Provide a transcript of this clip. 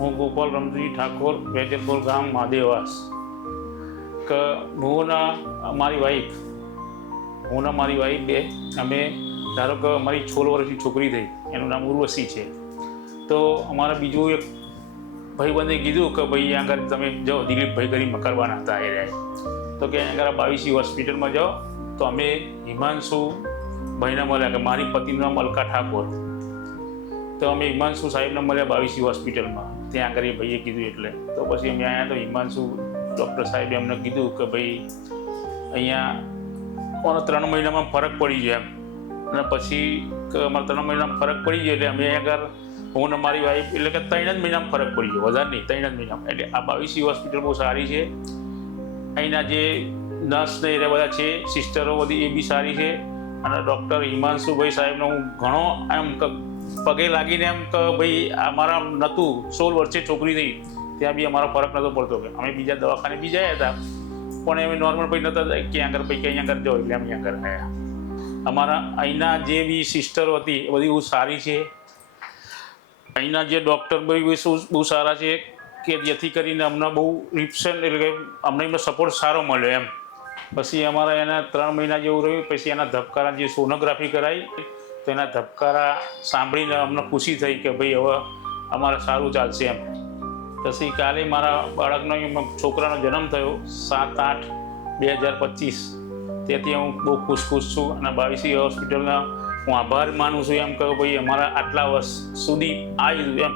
હું ગોપાલ રમજી ઠાકોર, વેજલપુર ગામ, મહાદેવવાસ. કે હું મારી વાઈફ બે અમે, ધારો કે અમારી 16 વર્ષની છોકરી થઈ, એનું નામ ઉર્વશી છે. તો અમારા બીજું એક ભાઈબંધે કીધું કે ભાઈ અહીંયા આગળ તમે જાઓ, દિલીપભાઈ કરી મકરવાના હતા એ રહ્યા, તો કે અહીંયા આગળ 22 હોસ્પિટલમાં જાઓ. તો અમે હિમાંશુ ભાઈને મળ્યા, કે મારી પતિનું નામ અલકા ઠાકોર. તો અમે હિમાંશુ સાહેબને મળ્યા 22 હોસ્પિટલમાં, ત્યાં આગળ એ ભાઈએ કીધું એટલે. તો પછી અમે આવ્યા, તો હિમાંશુ ડૉક્ટર સાહેબે અમને કીધું કે ભાઈ અહીંયા 3 મહિનામાં ફરક પડી જાય એમ. અને પછી અમારે 3 મહિનામાં ફરક પડી ગયો એટલે અમે અહીંયા આગળ હું ને મારી વાઈફ, એટલે કે 3 જ મહિનામાં ફરક પડી ગયો, વધારે નહીં, 3 જ મહિનામાં. એટલે આ 22 હોસ્પિટલ બહુ સારી છે. અહીંના જે નર્સ ને એ બધા છે, સિસ્ટરો બધી એ બી સારી છે. અને ડૉક્ટર હિમાંશુભાઈ સાહેબનો હું ઘણો એમ પગે લાગીને એમ કે ભાઈ અમારા નહોતું, 16 વર્ષે છોકરી થઈ ત્યાં બી અમારો ફરક નહોતો પડતો. કે અમે બીજા દવાખાને બી ગયા હતા, પણ અમે નોર્મલ ભાઈ નહોતા ક્યાં આગળ ભાઈ ક્યાં આગળ જાઓ, એટલે અમે અહીંયા આગળ આવ્યા. અમારા અહીંના જે બી સિસ્ટરો હતી એ બધી બહુ સારી છે. અહીંના જે ડૉક્ટર બહુ સારા છે, કે જેથી કરીને અમને બહુ રિપ્શન, એટલે કે અમને એમનો સપોર્ટ સારો મળ્યો એમ. પછી અમારા એના 3 મહિના જેવું રહ્યું. પછી એના ધબકારા જે સોનોગ્રાફી કરાવી, તો એના ધબકારા સાંભળીને અમને ખુશી થઈ કે ભાઈ હવે અમારે સારું ચાલશે એમ. પછી કાલે મારા બાળકનો છોકરાનો જન્મ થયો 7/8/2025. તેથી હું બહુ ખુશ છું. અને 22 હોસ્પિટલના હું આભાર માનું છું એમ, કે ભાઈ અમારા આટલા વર્ષ સુધી આવી એમ.